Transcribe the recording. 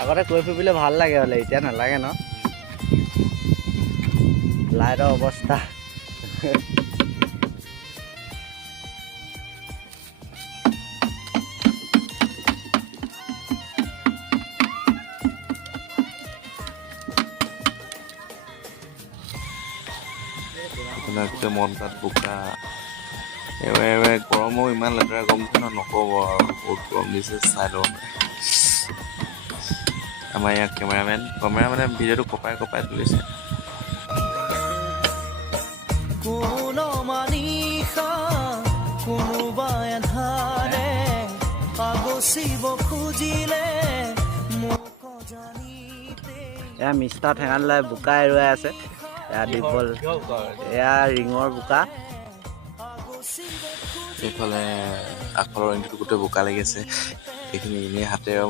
আগতে কৈ ফুৰিবলৈ ভাল লাগে হ'লে এতিয়া নালাগে ন লাইটৰ অৱস্থা মন তাত বোকা এবাৰে গৰমো ইমান লেতেৰা গৰম দিছে নক'ব আৰু বহুত গৰম দিছে চাই লওঁ আমাৰ ইয়াত কেমেৰামেনে ভিডিঅ'টো কপাই তুলিছে এয়া মিষ্টাৰ ঠেঙালাই বোকা এৰুৱাই আছে এয়া দীপল এয়া ৰিঙৰ বোকা এইফালে আখৰৰ ইংটো গোটেই বোকা লাগি আছে এইখিনি এনেই হাতেৰে